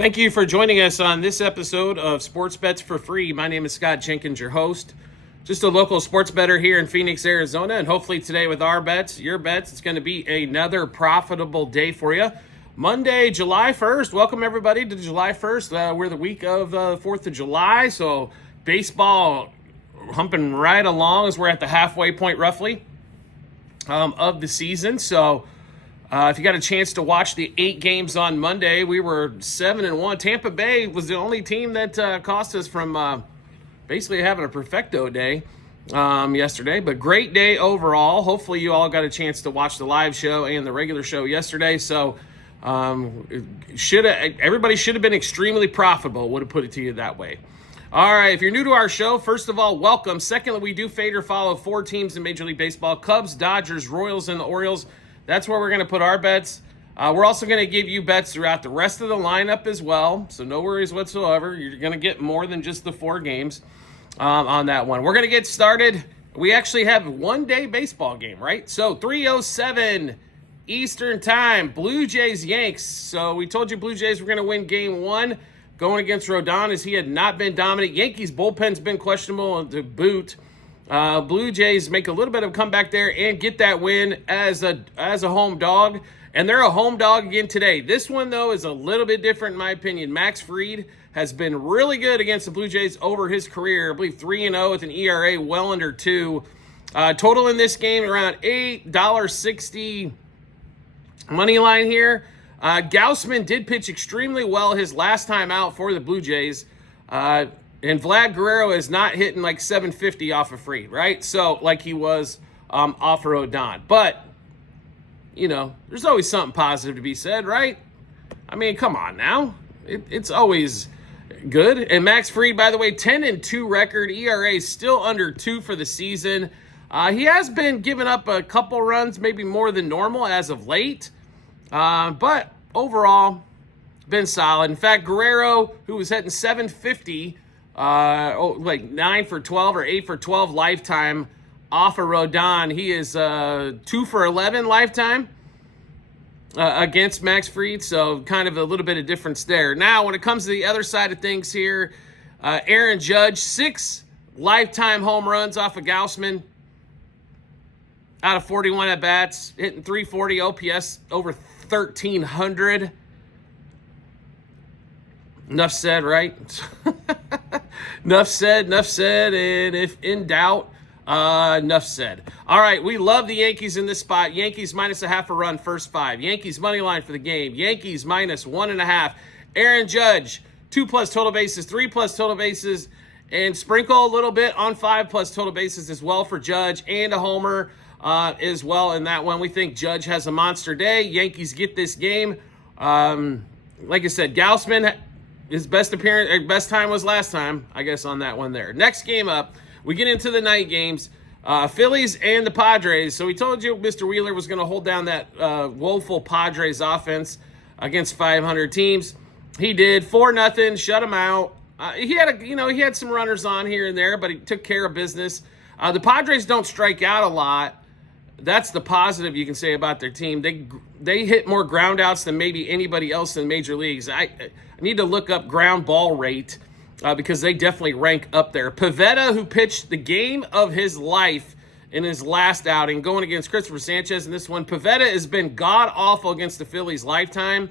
Thank you for joining us on this episode of Sports Bets for Free. My name is Scott Jenkins, your host. Just a local sports bettor here in Phoenix, Arizona, and hopefully today with our bets, your bets, it's going to be another profitable day for you. Monday, July 1st. Welcome everybody to July 1st. We're the week of 4th of July, so baseball humping right along as we're at the halfway point roughly of the season. So if you got a chance to watch the 8 games on Monday, we were 7-1. Tampa Bay was the only team that cost us from basically having a perfecto day yesterday. But great day overall. Hopefully you all got a chance to watch the live show and the regular show yesterday. So everybody should have been extremely profitable, would have put it to you that way. All right, if you're new to our show, first of all, welcome. Secondly, we do fade or follow 4 teams in Major League Baseball: Cubs, Dodgers, Royals, and the Orioles. That's where we're going to put our bets. We're also going to give you bets throughout the rest of the lineup as well, so no worries whatsoever. You're going to get more than just the 4 games on that one. We're going to get started. We actually have one-day baseball game, right? So 3:07 Eastern Time, Blue Jays, Yanks. So we told you Blue Jays were going to win Game 1 going against Rodon as he had not been dominant. Yankees' bullpen's been questionable to boot. Blue Jays make a little bit of a comeback there and get that win as a home dog. And they're a home dog again today. This one, though, is a little bit different in my opinion. Max Fried has been really good against the Blue Jays over his career. I believe 3-0 with an ERA well under 2. Total in this game around $8.60 money line here. Gaussman did pitch extremely well his last time out for the Blue Jays. And Vlad Guerrero is not hitting like 750 off of Fried, right? So, like he was off of Rodon. But, you know, there's always something positive to be said, right? I mean, come on now. It's always good. And Max Fried, by the way, 10-2 record. ERA still under 2 for the season. He has been giving up a couple runs, maybe more than normal as of late. But overall, been solid. In fact, Guerrero, who was hitting 750, like 9 for 12 or 8 for 12 lifetime off of Rodon. He is 2 for 11 lifetime against Max Fried, so kind of a little bit of difference there. Now, when it comes to the other side of things here, Aaron Judge, 6 lifetime home runs off of Gaussman out of 41 at-bats, hitting 340 OPS over 1,300. Enough said, right? Enough said, and if in doubt, enough said. All right, we love the Yankees in this spot. Yankees minus a half a run, first 5. Yankees money line for the game. Yankees minus 1.5. Aaron Judge, 2+ total bases, 3+ total bases, and sprinkle a little bit on 5+ total bases as well for Judge, and a homer as well in that one. We think Judge has a monster day. Yankees get this game. Like I said, Gaussman, his best time was last time, I guess, on that one there. Next game up, we get into the night games. Phillies and the Padres. So we told you Mr. Wheeler was going to hold down that woeful Padres offense against 500 teams. He did 4-0, shut him out. He had some runners on here and there, but he took care of business. The Padres don't strike out a lot. That's the positive you can say about their team. They hit more ground outs than maybe anybody else in major leagues. I need to look up ground ball rate because they definitely rank up there. Pivetta, who pitched the game of his life in his last outing, going against Christopher Sanchez in this one. Pivetta has been god-awful against the Phillies lifetime.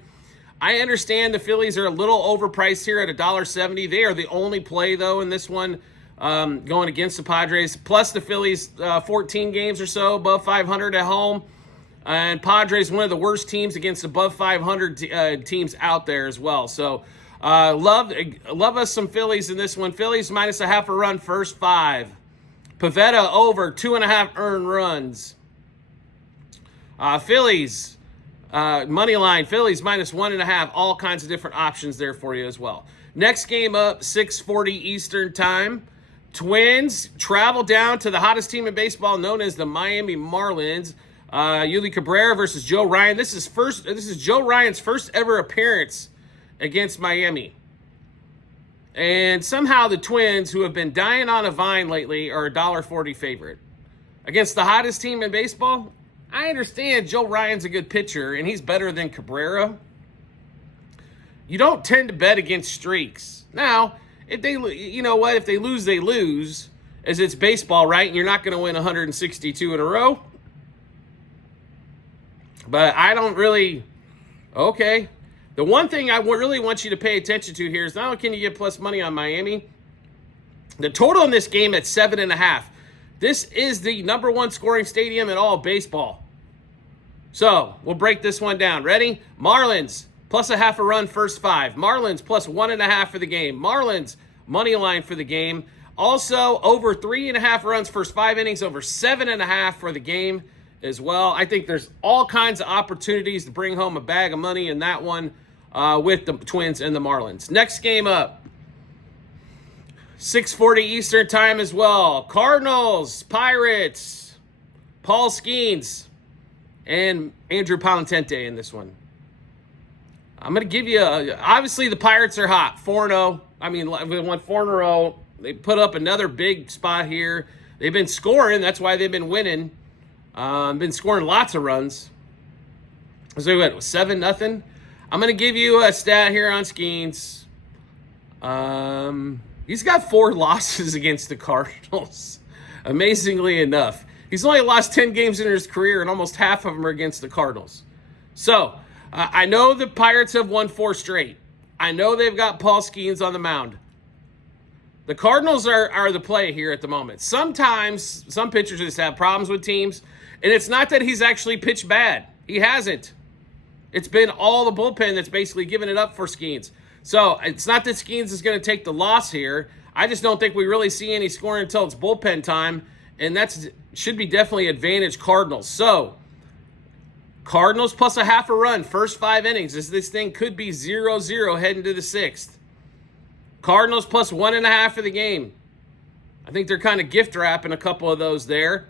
I understand the Phillies are a little overpriced here at $1.70. They are the only play, though, in this one. Going against the Padres, plus the Phillies 14 games or so above 500 at home, and Padres one of the worst teams against above 500 teams out there as well. So love us some Phillies in this one. Phillies minus a half a run, first 5. Pivetta over 2.5 earned runs. Phillies money line, Phillies minus 1.5. All kinds of different options there for you as well. Next game up, 6:40 Eastern Time. Twins travel down to the hottest team in baseball, known as the Miami Marlins. Yuli Cabrera versus Joe Ryan. This is Joe Ryan's first ever appearance against Miami. And somehow the Twins, who have been dying on a vine lately, are a $1.40 favorite. Against the hottest team in baseball, I understand Joe Ryan's a good pitcher, and he's better than Cabrera. You don't tend to bet against streaks. Now, if they, you know what, if they lose, they lose, as it's baseball, right? And you're not going to win 162 in a row. But I don't really, okay. The one thing I really want you to pay attention to here is not only can you get plus money on Miami, the total in this game at 7.5. This is the number one scoring stadium in all of baseball. So we'll break this one down. Ready? Marlins plus a half a run first 5. Marlins plus 1.5 for the game. Marlins money line for the game. Also over 3.5 runs first 5 innings. Over 7.5 for the game as well. I think there's all kinds of opportunities to bring home a bag of money in that one with the Twins and the Marlins. Next game up, 6:40 Eastern time as well. Cardinals, Pirates, Paul Skeens, and Andrew Palantente in this one. I'm going to give you, obviously the Pirates are hot, 4-0. I mean, they won 4 in a row. They put up another big spot here. They've been scoring. That's why they've been winning. Been scoring lots of runs. So what, 7-0? I'm going to give you a stat here on Skeens. He's got 4 losses against the Cardinals, amazingly enough. He's only lost 10 games in his career, and almost half of them are against the Cardinals. So, I know the Pirates have won 4 straight. I know they've got Paul Skeens on the mound. The Cardinals are the play here at the moment. Sometimes, some pitchers just have problems with teams, and it's not that he's actually pitched bad. He hasn't. It's been all the bullpen that's basically given it up for Skeens. So, it's not that Skeens is going to take the loss here. I just don't think we really see any scoring until it's bullpen time, and that's should be definitely advantage Cardinals. So, Cardinals plus a half a run, first 5 innings. This thing could be 0-0 heading to the 6th. Cardinals plus 1.5 for the game. I think they're kind of gift wrapping a couple of those there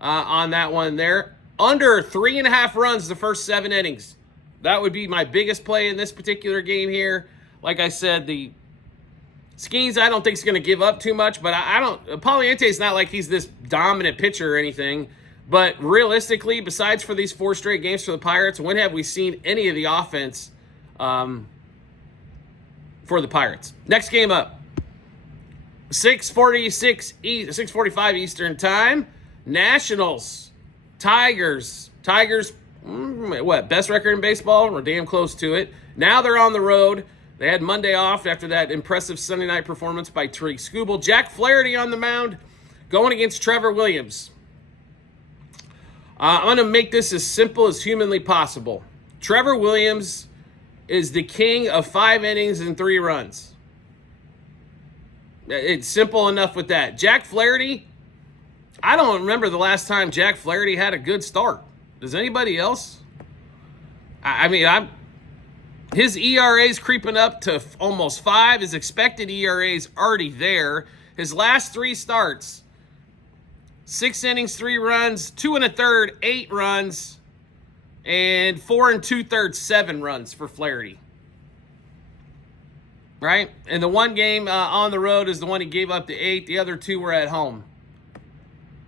on that one there. Under 3.5 runs the first 7 innings. That would be my biggest play in this particular game here. Like I said, the Skeens I don't think is going to give up too much, but I don't. Palantente is not like he's this dominant pitcher or anything. But realistically, besides for these 4 straight games for the Pirates, when have we seen any of the offense for the Pirates? Next game up, 6:45 Eastern time. Nationals, Tigers. Tigers, what, best record in baseball? We're damn close to it. Now they're on the road. They had Monday off after that impressive Sunday night performance by Tariq Skubal. Jack Flaherty on the mound going against Trevor Williams. I'm going to make this as simple as humanly possible. Trevor Williams is the king of 5 innings and 3 runs. It's simple enough with that. Jack Flaherty, I don't remember the last time Jack Flaherty had a good start. Does anybody else? His ERA is creeping up to almost 5. His expected ERA is already there. His last 3 starts, 6 innings, 3 runs, 2 1/3, 8 runs, and 4 2/3, 7 runs for Flaherty. Right? And the one game on the road is the one he gave up the 8. The other 2 were at home.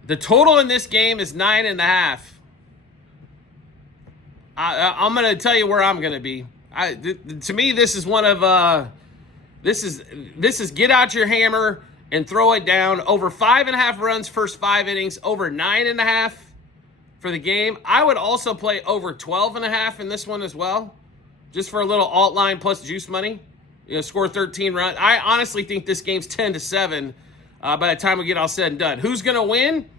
The total in this game is 9.5. I'm going to tell you where I'm going to be. To me, this is one of this is get out your hammer and throw it down. Over 5.5 runs first 5 innings. Over 9.5 for the game. I would also play over 12.5 in this one as well, just for a little alt line plus juice money. Score 13 runs. I honestly think this game's 10-7 by the time we get all said and done. Who's gonna win?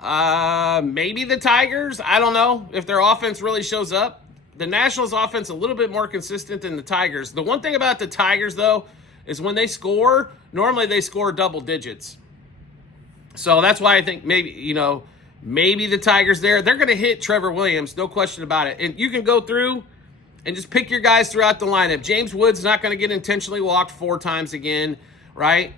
Maybe the Tigers. I don't know if their offense really shows up. The Nationals' offense a little bit more consistent than the Tigers. The one thing about the Tigers, though, is when they score, normally they score double digits. So that's why I think maybe the Tigers there. They're going to hit Trevor Williams, no question about it. And you can go through and just pick your guys throughout the lineup. James Wood's not going to get intentionally walked 4 times again, right?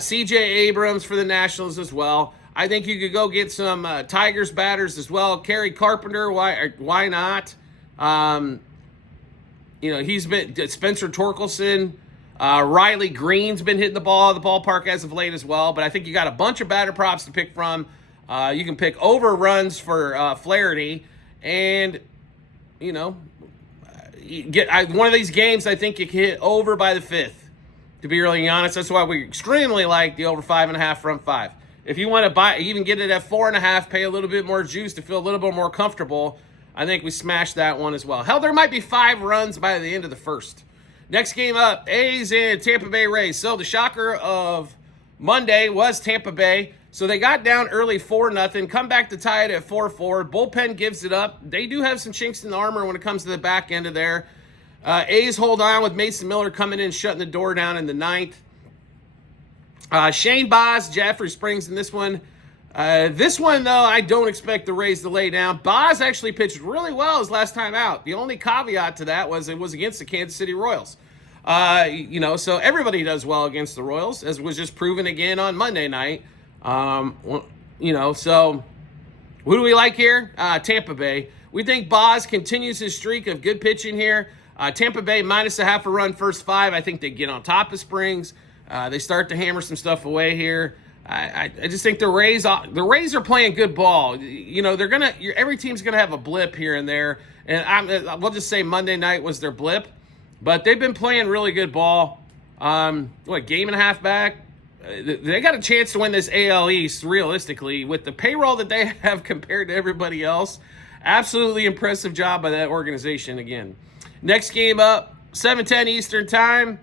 C.J. Abrams for the Nationals as well. I think you could go get some Tigers batters as well. Kerry Carpenter, why not? He's been Spencer Torkelson, Riley Green's been hitting the ball at the ballpark as of late as well. But I think you got a bunch of batter props to pick from. You can pick over runs for Flaherty, and one of these games, I think you can hit over by the 5th. To be really honest, that's why we extremely like the over 5.5 front 5. If you want to buy, even get it at 4.5, pay a little bit more juice to feel a little bit more comfortable, I think we smashed that one as well. Hell, there might be 5 runs by the end of the first. Next game up, A's and Tampa Bay Rays. So the shocker of Monday was Tampa Bay. So they got down early 4-0, come back to tie it at 4-4. Bullpen gives it up. They do have some chinks in the armor when it comes to the back end of there. A's hold on with Mason Miller coming in, shutting the door down in the 9th. Shane Baz, Jeffrey Springs in this one. This one, though, I don't expect the Rays to lay down. Baz actually pitched really well his last time out. The only caveat to that was it was against the Kansas City Royals. So everybody does well against the Royals, as was just proven again on Monday night. So who do we like here? Tampa Bay. We think Baz continues his streak of good pitching here. Tampa Bay -0.5 a run first 5. I think they get on top of Springs. They start to hammer some stuff away here. I just think the Rays are playing good ball. Every team's gonna have a blip here and there, and we'll just say Monday night was their blip, but they've been playing really good ball. Game and a half back? They got a chance to win this AL East realistically with the payroll that they have compared to everybody else. Absolutely impressive job by that organization again. Next game up, 7:10 Eastern Time.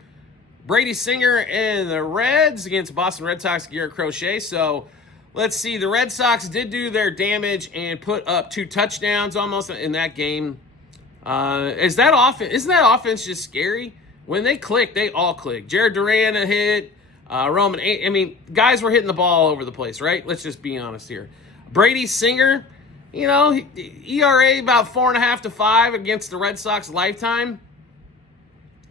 Brady Singer and the Reds against Boston Red Sox, Garrett Crochet. So let's see. The Red Sox did do their damage and put up 2 touchdowns almost in that game. Isn't that offense just scary? When they click, they all click. Jared Duran a hit. Guys were hitting the ball all over the place, right? Let's just be honest here. Brady Singer, ERA about 4.5 to 5 against the Red Sox lifetime.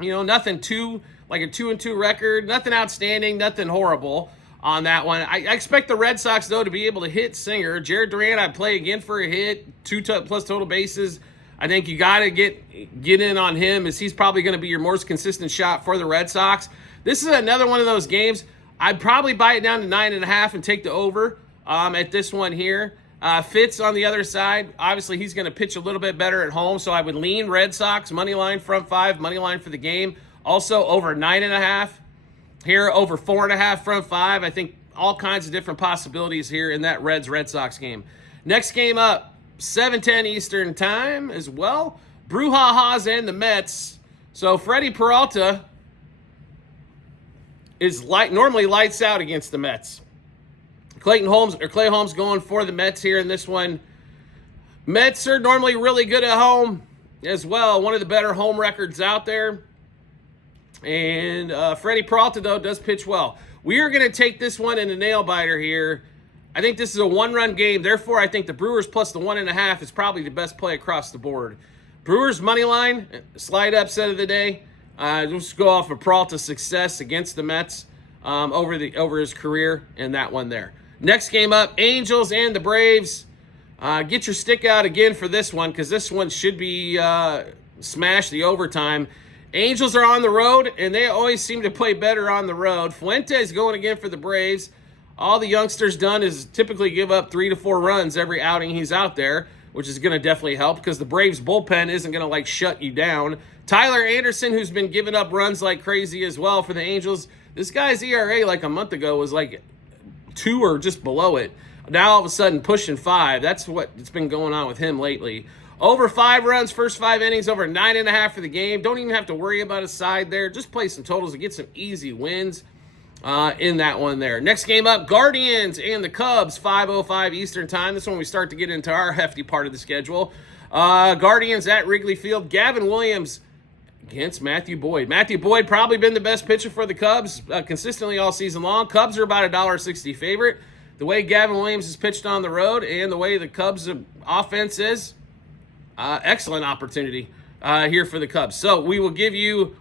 Nothing too, like a 2-2 record, nothing outstanding, nothing horrible on that one. I expect the Red Sox, though, to be able to hit Singer. Jared Duran, I'd play again for a hit, 2+ total bases. I think you got to get in on him, as he's probably going to be your most consistent shot for the Red Sox. This is another one of those games. I'd probably buy it down to 9.5 and take the over at this one here. Fitz on the other side. Obviously, he's going to pitch a little bit better at home, so I would lean Red Sox, money line front 5, money line for the game. Also over 9.5 here, over 4.5 front 5. I think all kinds of different possibilities here in that Red Sox game. Next game up, 7:10 Eastern Time as well. Brouhahas and the Mets. So Freddie Peralta is normally lights out against the Mets. Clay Holmes going for the Mets here in this one. Mets are normally really good at home as well. One of the better home records out there. And Freddie Peralta, though, does pitch well. We are going to take this one in a nail-biter here. I think this is a 1-run game. Therefore, I think the Brewers plus the 1.5 is probably the best play across the board. Brewers money line, slight upset of the day. Just go off of Peralta's success against the Mets over his career in that one there. Next game up, Angels and the Braves. Get your stick out again for this one, because this one should be smash the overtime. Angels are on the road, and they always seem to play better on the road. Fuentes going again for the Braves. All the youngster's done is typically give up 3 to 4 runs every outing he's out there, which is going to definitely help because the Braves bullpen isn't going to shut you down. Tyler Anderson, who's been giving up runs like crazy as well for the Angels. This guy's ERA a month ago was 2 or just below it. Now all of a sudden pushing 5. That's what's been going on with him lately. Over 5 runs, first 5 innings, over 9.5 for the game. Don't even have to worry about a side there. Just play some totals to get some easy wins in that one there. Next game up, Guardians and the Cubs, 5:05 Eastern Time. This is when we start to get into our hefty part of the schedule. Guardians at Wrigley Field. Gavin Williams against Matthew Boyd. Matthew Boyd probably been the best pitcher for the Cubs consistently all season long. Cubs are about $1.60 favorite. The way Gavin Williams has pitched on the road and the way the Cubs' offense is, excellent opportunity here for the Cubs. So we will give you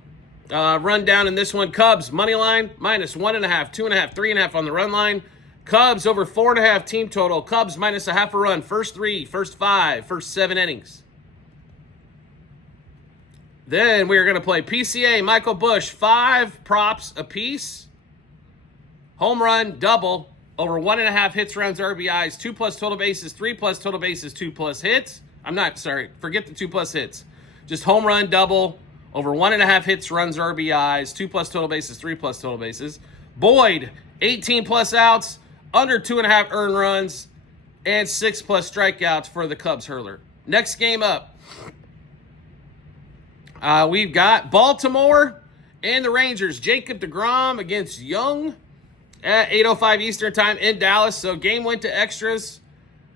a rundown in this one. Cubs, money line, -1.5, 2.5, 3.5 on the run line. Cubs over 4.5 team total. Cubs -0.5 a run. First 3, first 5, first 7 innings. Then we are going to play PCA, Michael Busch, 5 props apiece. Home run, double, over 1.5 hits, runs, RBIs, 2+ total bases, 3+ total bases, 2+ hits. Forget the 2+ hits. Just home run, double, over 1.5 hits, runs, RBIs, 2+ total bases, 3+ total bases. Boyd, 18+ outs, under 2.5 earned runs, and 6+ strikeouts for the Cubs hurler. Next game up, we've got Baltimore and the Rangers. Jacob deGrom against Young at 8:05 Eastern time in Dallas. So game went to extras.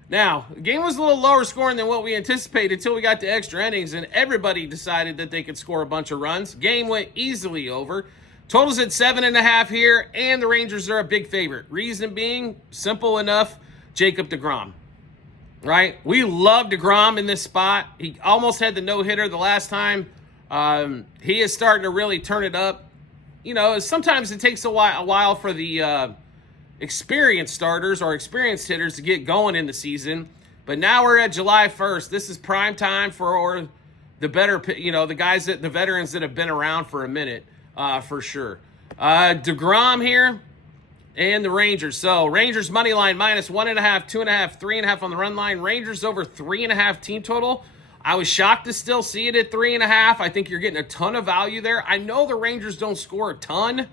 Now, the game was a little lower scoring than what we anticipated until we got to extra innings, and everybody decided that they could score a bunch of runs. Game went easily over. Totals at 7.5 here, and the Rangers are a big favorite. Reason being, simple enough, Jacob deGrom. Right? We love deGrom in this spot. He almost had the no-hitter the last time. He is starting to really turn it up. You know, sometimes it takes a while for the experienced starters or experienced hitters to get going in the season. But now we're at July 1st. This is prime time for the better, the guys the veterans that have been around for a minute, for sure. deGrom here and the Rangers. So Rangers money line -1.5, 2.5, 3.5 on the run line. Rangers over 3.5 team total. I was shocked to still see it at 3.5. I think you're getting a ton of value there. I know the Rangers don't score a ton,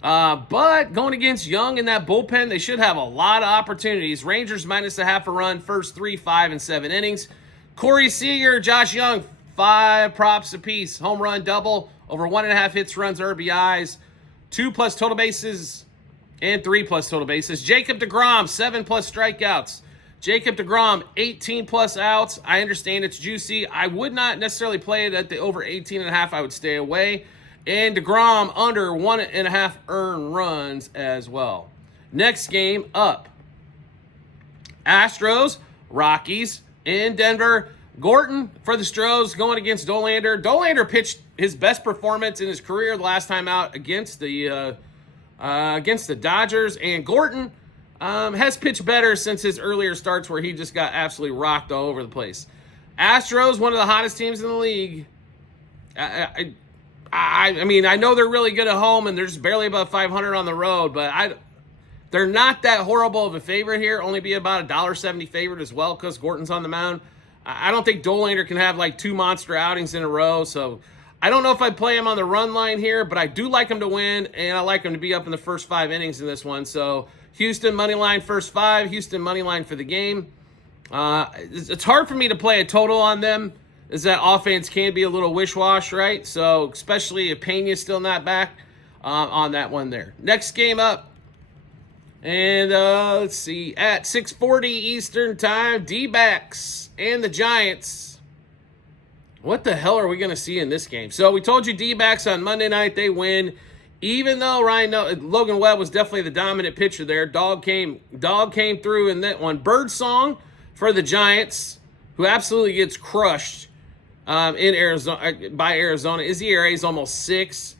but going against Young in that bullpen, they should have a lot of opportunities. Rangers -0.5 a run, first 3, 5, and 7 innings. Corey Seager, Josh Young, 5 props apiece. Home run, double, over 1.5 hits, runs, RBIs, 2+ total bases, and 3+ total bases. Jacob deGrom, 7+ strikeouts. Jacob deGrom, 18+ outs. I understand it's juicy. I would not necessarily play it at the over 18.5. I would stay away. And deGrom under 1.5 earned runs as well. Next game up, Astros, Rockies in Denver. Gorton for the Stros going against Dollander. Dollander pitched his best performance in his career the last time out against the Dodgers, and Gorton has pitched better since his earlier starts where he just got absolutely rocked all over the place. Astros, one of the hottest teams in the league. I mean, I know they're really good at home and they're just barely above 500 on the road, but they're not that horrible of a favorite here. Only be about a $1.70 favorite as well because Gorton's on the mound. I don't think Dollander can have like 2 monster outings in a row, so I don't know if I'd play him on the run line here, but I do like him to win, and I like him to be up in the first 5 innings in this one. So Houston money line first 5, Houston money line for the game. It's hard for me to play a total on them, as that offense can be a little wish-wash, right? So especially if Pena's still not back on that one there. Next game up, and let's see, at 6:40 Eastern time, D-backs and the Giants. What the hell are we going to see in this game? So we told you D-backs on Monday night, they win. Even though Logan Webb was definitely the dominant pitcher there, dog came through in that one. Birdsong for the Giants, who absolutely gets crushed in Arizona by Arizona. Izzy Arraez almost 6.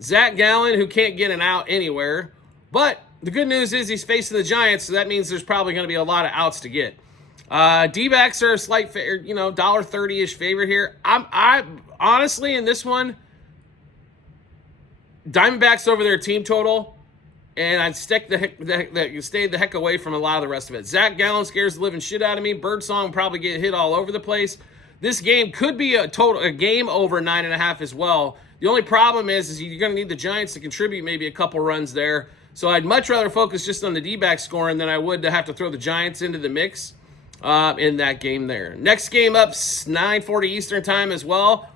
Zach Gallen, who can't get an out anywhere. But the good news is he's facing the Giants, so that means there's probably going to be a lot of outs to get. D-backs are a slight, $1.30-ish favorite here. I honestly, in this one, Diamondbacks over their team total, and I'd stay the heck away from a lot of the rest of it. Zach Gallen scares the living shit out of me. Birdsong will probably get hit all over the place. This game could be a game over 9.5 as well. The only problem is you're going to need the Giants to contribute maybe a couple runs there. So I'd much rather focus just on the D-back scoring than I would to have to throw the Giants into the mix in that game there. Next game up, 9:40 Eastern time as well.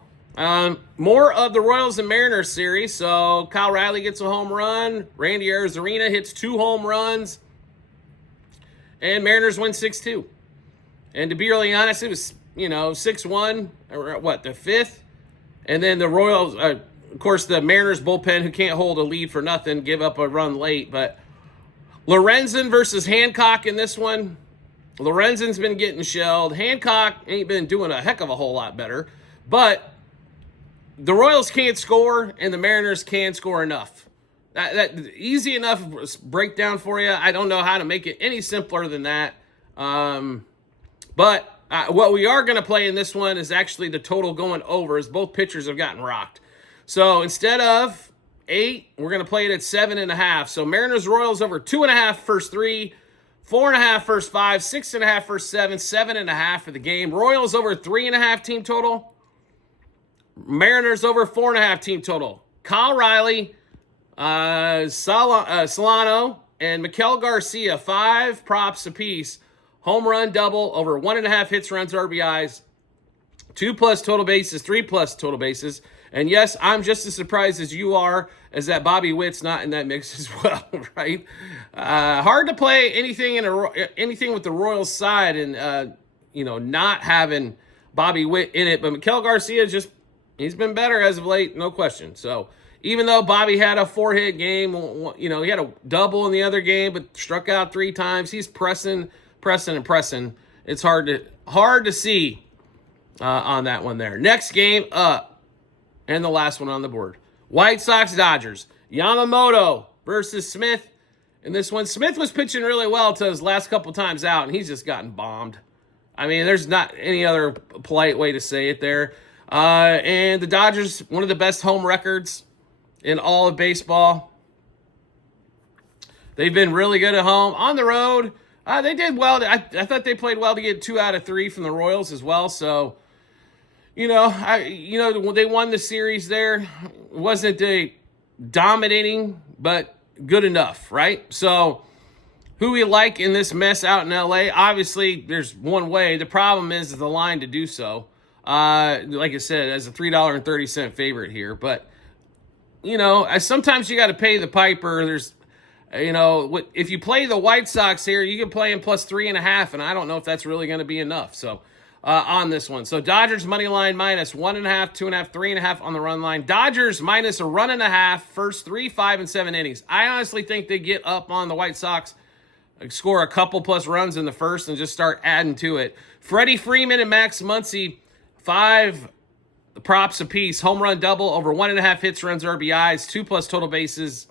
More of the Royals and Mariners series. So Kyle Riley gets a home run. Randy Arozarena hits 2 home runs. And Mariners win 6-2. And to be really honest, it was, 6-1, or the 5th. And then the Royals, of course, the Mariners bullpen, who can't hold a lead for nothing, give up a run late. But Lorenzen versus Hancock in this one. Lorenzen's been getting shelled. Hancock ain't been doing a heck of a whole lot better. But the Royals can't score, and the Mariners can score enough. That easy enough breakdown for you. I don't know how to make it any simpler than that. But what we are going to play in this one is actually the total going over, as both pitchers have gotten rocked. So instead of 8, we're going to play it at 7.5. So Mariners Royals over 2.5 first 3, 4.5 first 5, 6.5 first 7, 7.5 for the game. Royals over 3.5 team total. Mariners over 4.5 team total. Kyle Riley, Solano, and Miguel Garcia, 5 props apiece. Home run double over 1.5 hits, runs, RBIs, 2+ total bases, 3+ total bases. And yes, I'm just as surprised as you are as that Bobby Witt's not in that mix as well, right? Hard to play anything anything with the Royals side and not having Bobby Witt in it. But Miguel Garcia he's been better as of late, no question. So even though Bobby had a 4-hit game, he had a double in the other game, but struck out 3 times. He's pressing. It's hard to see on that one there. Next game up. And the last one on the board. White Sox, Dodgers. Yamamoto versus Smith. And this one, Smith was pitching really well until his last couple times out, and he's just gotten bombed. I mean, there's not any other polite way to say it there. And the Dodgers, one of the best home records in all of baseball. They've been really good at home. On the road, they did well. I thought they played well to get 2 out of 3 from the Royals as well, so... they won the series there. It wasn't dominating, but good enough, right? So, who we like in this mess out in LA? Obviously, there's one way. The problem is the line to do so. Like I said, as a $3.30 favorite here. But, sometimes you got to pay the piper. There's, if you play the White Sox here, you can play them plus 3.5, and I don't know if that's really going to be enough. So, on this one. So Dodgers money line minus 1.5, 2.5, 3.5 on the run line. Dodgers minus a 1.5 first 3, 5, and 7 innings. I honestly think they get up on the White Sox, score a couple plus runs in the first, and just start adding to it. Freddie Freeman and Max Muncy, 5 props apiece. Home run double over 1.5 hits, runs, RBIs, 2+ total bases,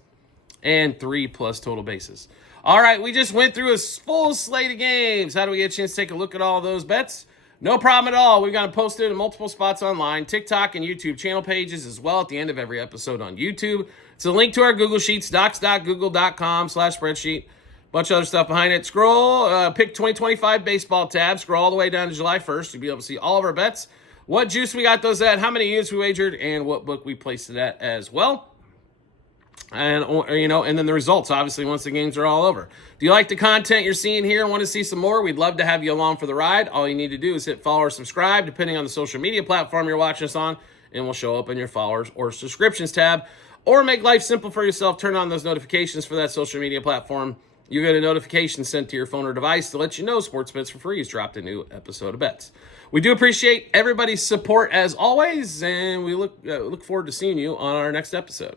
and 3+ total bases. All right, we just went through a full slate of games. How do we get a chance to take a look at all those bets? No problem at all. We've got them posted in multiple spots online, TikTok and YouTube channel pages as well at the end of every episode on YouTube. It's a link to our Google Sheets, docs.google.com/spreadsheet. Bunch of other stuff behind it. Scroll, pick 2025 baseball tab. Scroll all the way down to July 1st. You'll be able to see all of our bets, what juice we got those at, how many units we wagered, and what book we placed it at as well. And then the results, obviously, once the games are all over. Do you like the content you're seeing here and want to see some more? We'd love to have you along for the ride. All you need to do is hit follow or subscribe, depending on the social media platform you're watching us on, and we'll show up in your followers or subscriptions tab. Or make life simple for yourself. Turn on those notifications for that social media platform. You get a notification sent to your phone or device to let you know Sports Bets for Free has dropped a new episode of Bets. We do appreciate everybody's support as always, and we look forward to seeing you on our next episode.